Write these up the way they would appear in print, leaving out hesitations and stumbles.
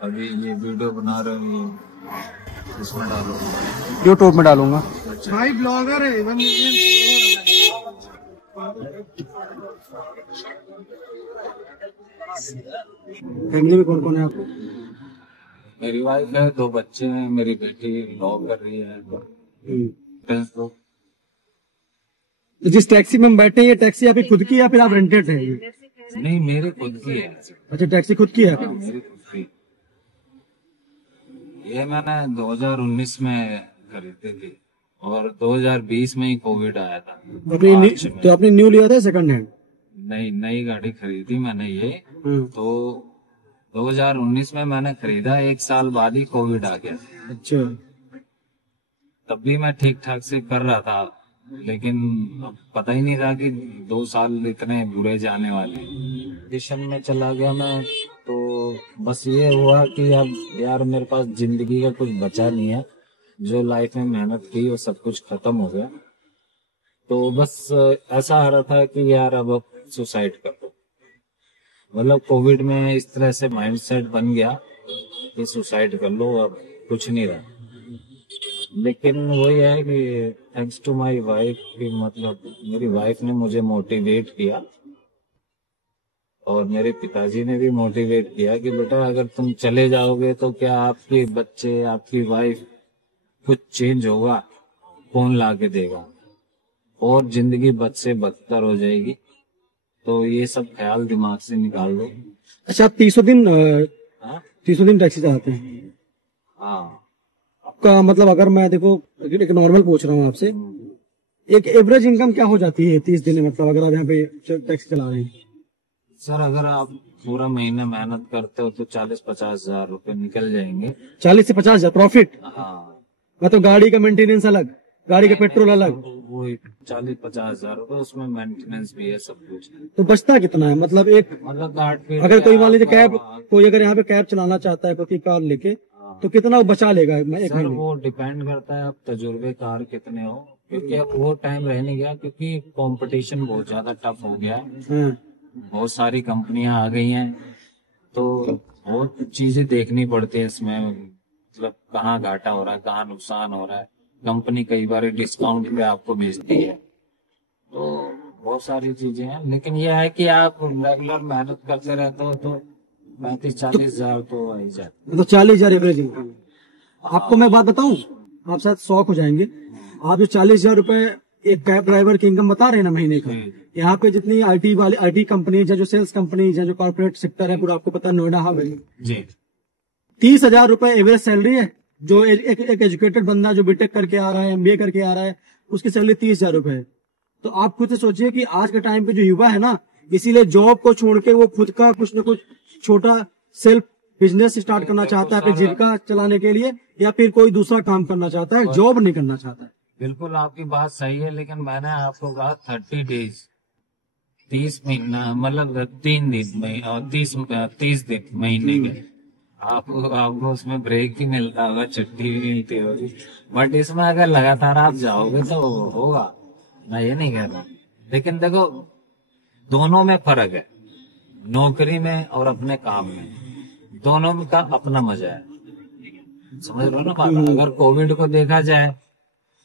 अभी ये वीडियो बना रहे हो, ये इसमें डालूंगा, यूट्यूब में डालूंगा। भाई ब्लॉगर है, 1 मिलियन। फैमिली में कौन कौन है आपको? मेरी वाइफ है, 2 बच्चे हैं, मेरी बेटी लॉ कर रही है। तो जिस टैक्सी में हम बैठे हैं, ये टैक्सी आपकी खुद की या फिर आप रेंटेड है? नहीं, मेरी खुद की है। अच्छा, टैक्सी खुद की है हाँ, मेरी खुद की। ये मैंने 2019 में खरीदी थी और 2020 में ही कोविड आया था। तो आपने न्यू लिया था सेकंड हैंड? नहीं, नई गाड़ी खरीदी मैंने ये। तो 2019 में मैंने खरीदा, 1 साल बाद ही कोविड आ गया। अच्छा। तब भी मैं ठीक ठाक से कर रहा था, लेकिन पता ही नहीं था कि 2 साल इतने बुरे जाने वाले। डिप्रेशन में चला गया मैं। तो बस ये हुआ कि अब यार मेरे पास जिंदगी का कुछ बचा नहीं है, जो लाइफ में मेहनत की वो सब कुछ खत्म हो गया। तो बस ऐसा आ रहा था कि यार अब सुसाइड कर दो। मतलब कोविड में इस तरह से माइंडसेट बन गया कि सुसाइड कर लो, अब कुछ नहीं रहा। लेकिन वही है कि थैंक्स टू माय वाइफ, कि मतलब मेरी वाइफ ने मुझे मोटिवेट किया और मेरे पिताजी ने भी मोटिवेट किया कि बेटा अगर तुम चले जाओगे तो क्या आपके बच्चे, आपकी वाइफ, कुछ चेंज होगा? कौन ला के देगा? और जिंदगी बद से बदतर हो जाएगी। तो ये सब ख्याल दिमाग से निकाल दो। अच्छा, आप 300 दिन टैक्सी चलाते हैं? हाँ। आपका मतलब, अगर मैं देखो एक नॉर्मल पूछ रहा हूँ आपसे, एक एवरेज इनकम क्या हो जाती है 30 दिन में? मतलब अगर आप यहाँ पे टैक्सी चला रहे हैं। सर, अगर आप पूरा महीना मेहनत करते हो तो 40-50 हजार रुपए निकल जाएंगे। 40 से 50 हजार प्रॉफिट? हाँ। मतलब गाड़ी का मेंटेनेंस अलग, गाड़ी का पेट्रोल अलग? वो 40-50 हजार रुपए, उसमें मेंटेनेंस भी है, सब कुछ है। तो बचता कितना है? मतलब अगर कोई मान लीजिए कोई अगर यहाँ पे कैब चलाना चाहता है कोई कार लेके, तो कितना वो बचा लेगा एक सर, वो डिपेंड करता है आप तजुर्बेकार कितने हो, क्योंकि अब वो टाइम रह नहीं गया, क्योंकि कंपटीशन बहुत ज्यादा टफ हो गया। बहुत सारी कंपनियां आ गई हैं, तो बहुत चीजें देखनी पड़ती है इसमें। मतलब कहाँ घाटा हो रहा है, कहाँ नुकसान हो रहा है। कंपनी कई बार डिस्काउंट पे आपको भेजती है, तो बहुत सारी चीजें हैं। लेकिन यह है कि आप रेगुलर मेहनत करते रहते हो तो 35-40 हजार तो आ ही जाते। तो 40 हजार एवरेज इनकम। आपको मैं बात बताऊं, आप शायद शौक हो जाएंगे। आप जो 40 हजार रुपए एक कैब ड्राइवर की इनकम बता रहे हैं ना महीने का, यहाँ पे जितनी आईटी कंपनीज है, जो सेल्स कंपनीज है, जो कॉर्पोरेट सेक्टर है पूरा, आपको पता है नोएडा हब है जी, 30 हजार रुपए एवरेज सैलरी है। जो एक एजुकेटेड बंदा जो बीटेक करके आ रहा है, एमबीए करके आ रहा है, उसकी सैलरी 30 हजार रुपए है। तो आप खुद से सोचिए कि आज के टाइम पे जो युवा है ना, इसीलिए जॉब को छोड़ के वो खुद का कुछ न कुछ छोटा सेल्फ बिजनेस स्टार्ट करना चाहता है अपनी जीविका चलाने के लिए, या फिर कोई दूसरा काम करना चाहता है, जॉब नहीं करना चाहता है। बिल्कुल आपकी बात सही है, लेकिन मैंने आपको कहा 30 डेज, 30 महीना, मतलब 3 दिन में, और 30 दिन महीने के। आपको उसमें ब्रेक ही मिलता होगा, छुट्टी भी मिलती होगी, बट इसमें अगर लगातार आप जाओगे तो होगा। मैं ये नहीं कह रहा, लेकिन देखो दोनों में फर्क है, नौकरी में और अपने काम में, दोनों का अपना मजा है। समझ रहे हो ना बात? अगर कोविड को देखा जाए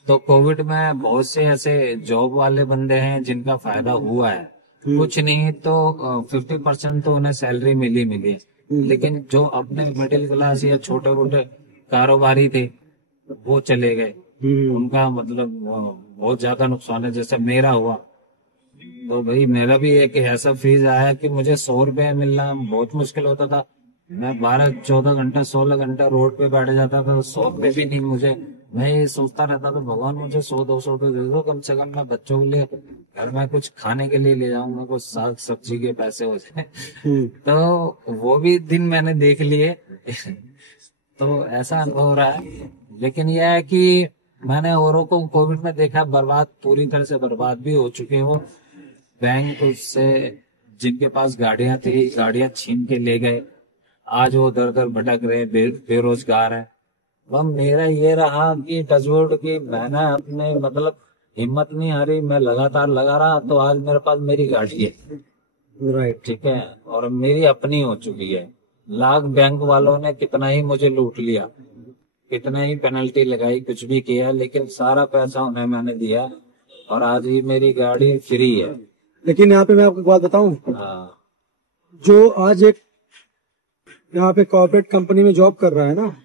तो कोविड में बहुत से ऐसे जॉब वाले बंदे हैं जिनका फायदा हुआ है। कुछ नहीं तो 50% तो उन्हें सैलरी मिली, लेकिन जो अपने मिडिल क्लास या छोटे मोटे कारोबारी थे वो चले गए। उनका मतलब बहुत ज्यादा नुकसान है। जैसे मेरा हुआ, तो भाई मेरा भी एक ऐसा फेज आया कि मुझे 100 रुपए मिलना बहुत मुश्किल होता था। मैं 12-14 घंटा 16 घंटा रोड पे बैठ जाता था, 100 रुपए भी नहीं मुझे। मैं ये सोचता रहता था, भगवान मुझे 100-200 रुपए दे दो, कम से कम मैं बच्चों के लिए घर में कुछ खाने के लिए ले जाऊंगा, कुछ साग सब्जी के पैसे हो जाए। तो वो भी दिन मैंने देख लिए। तो ऐसा अनुभव हो रहा है। लेकिन यह है कि मैंने औरों को कोविड में देखा बर्बाद, पूरी तरह से बर्बाद भी हो चुके हो। बैंक से जिनके पास गाड़ियां थी, गाड़ियां छीन के ले गए, आज वो दर दर भटक रहे, बेरोजगार है। अब मेरा ये रहा कि टचवुड की मैंने अपने मतलब हिम्मत नहीं हारी, मैं लगातार लगा रहा, तो आज मेरे पास मेरी गाड़ी है, राइट, ठीक है, और मेरी अपनी हो चुकी है। लाख बैंक वालों ने कितना ही मुझे लूट लिया, कितना ही पेनल्टी लगाई, कुछ भी किया, लेकिन सारा पैसा उन्हें मैंने दिया और आज ही मेरी गाड़ी फ्री है। लेकिन यहाँ पे मैं आपको एक बात बताऊं, हाँ जो आज एक यहाँ पे कॉर्पोरेट कंपनी में जॉब कर रहा है ना,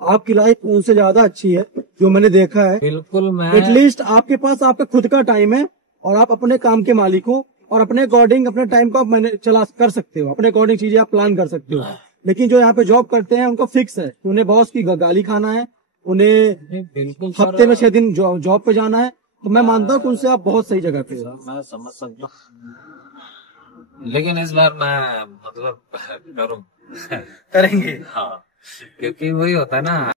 आपकी लाइफ उनसे ज्यादा अच्छी है जो मैंने देखा है। बिल्कुल। मैं एटलीस्ट आपके पास आपका खुद का टाइम है और आप अपने काम के मालिक हो और अपने अकॉर्डिंग अपने टाइम को आप मैंने चला कर सकते हो, अपने अकॉर्डिंग चीजें आप प्लान कर सकते हो। लेकिन जो यहाँ पे जॉब करते हैं उनका फिक्स है, उन्हें बॉस की गाली खाना है, उन्हें बिल्कुल हफ्ते में 6 दिन जॉब पे जाना है। तो मैं मानता हूँ कि उनसे आप बहुत सही जगह पे हो। मैं समझ सकता हूँ, लेकिन इस बार मैं मतलब करूँ करेंगे। हाँ, क्योंकि वही होता है ना।